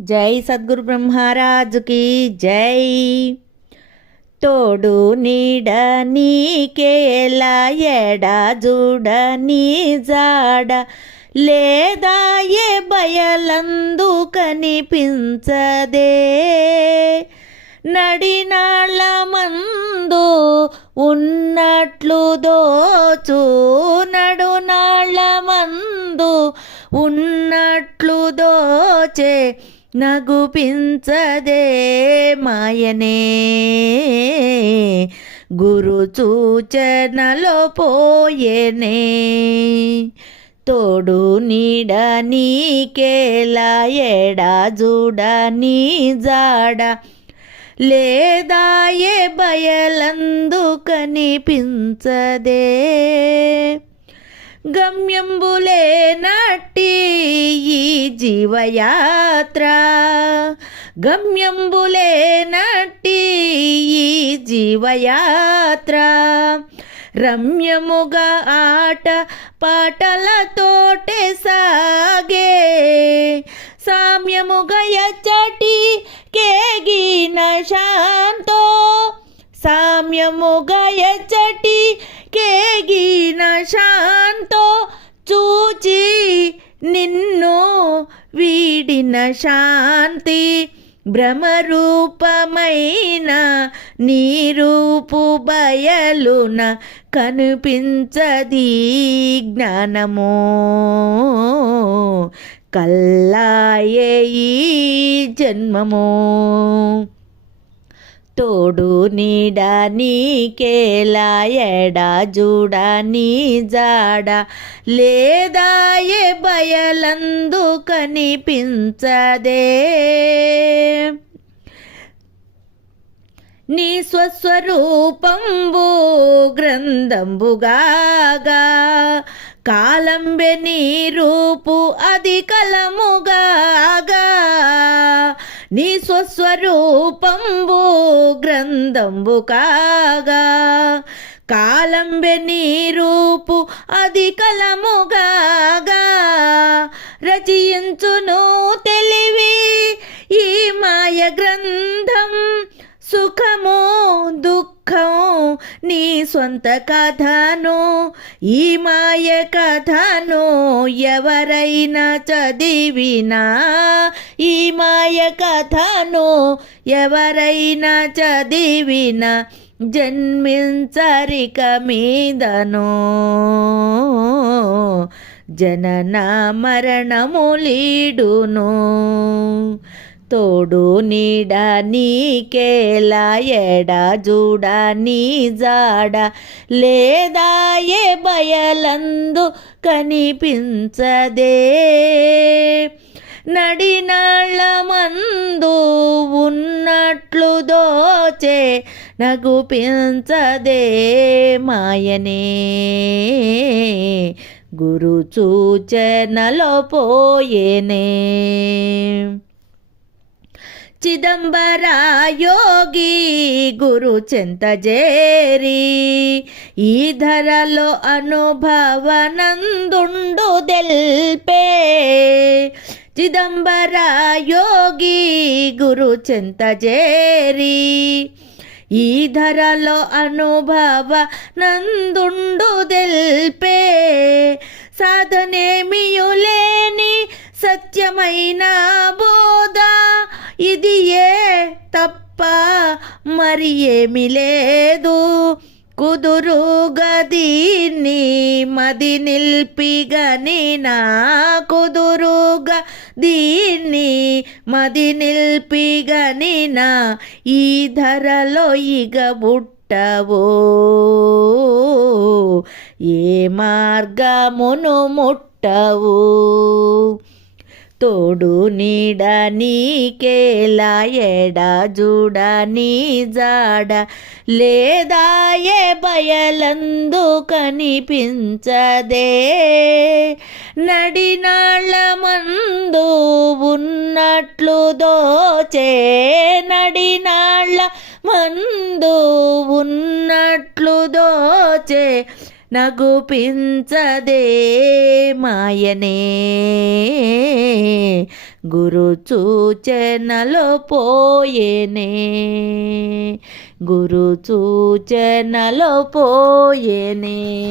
జై సద్గురు బ్రహ్మరాజుకి జై. తోడు నీడ నీకేలా ఎడ జూడ నీ జాడ. లేదా ఏ బయలందు కనిపించదే. నడినాళ్ళ మందు ఉన్నట్లు దోచు నడునాళ్ళ మందు ఉన్నట్లు దోచే నగుపించదే మాయనే. గురు సూచనలో పోయేనే. తోడు నీడ నీకేలా ఎడా జూడ నీ జాడ. లేదా ఏ బయలందు కనిపించదే. గమ్యంబులే నట్టి ఈ జీవయాత్ర. గమ్యంబులే నట్టి ఈ జీవయాత్ర. రమ్యముగా ఆట పాటలతోటే సాగే. సామ్యముగా ఎచ్చటి కేగిన శాంతో. సామ్యముగా ఎచ్చటి కేగిన శాంతో. చూచి నిన్న వీడిన శాంతి భ్రమరూపమైన నీరూపు బయలున కనిపించది జ్ఞానము. కల్లాయే ఈ జన్మము. తోడు నీడ నీకేలా ఎడా జూడ నీ జాడ లేదా బయలందు కనిపించదే. నీ స్వస్వరూపంబు గ్రంథంబుగాగా కాలంబె నీ రూపు అది కలముగాగా. నీ స్వస్వరూపంబు గ్రంథంబు కాగా కాలంబె నీ రూపు అది కలముగా గ్రంథం సుఖమో దుఃఖం నీ సొంత కథను ఈ మాయ కథను ఎవరైనా చదివినా ఈ మాయ కథను ఎవరైనా చదివినా జన్మించరిక మీదను. జనన మరణము లీడును. తోడు నీడ నీకేలా ఎడ జూడ నీ జాడ లేదా ఏ బయలందు కనిపించదే? నడినాళ్ళ మందు ఉన్నట్లు దోచే నగుపించదే మాయనే. గురు సూచనలో పోయేనే. చిదంబరాయోగి గురు చెంతజేరి ఈ ధరలో అనుభవనందుండు దెల్పే. చిదంబరాయోగి గురు చెంతజేరి ఈ ధరలో అనుభవ నందు తప్ప మరి ఏమి లేదు. కుదురుగా దీన్ని మది నిల్పిగని నా కుదురుగా దీన్ని మది నిల్పిగని నా ఈ ధరలో ఇగ బుట్టవో. ఏ మార్గమును ముట్టవు. తోడు నీడ నీకేలా ఎడా జూడ నీ జాడ. లేదా ఏ బయలందు కనిపించదే? నడినాళ్ళ మందు ఉన్నట్లు దోచే నడినాళ్ళ మందు ఉన్నట్లు దోచే నగుపించదే మాయనే. గురు సూచనలో పోయేనే. గురు సూచనలో పోయేనే.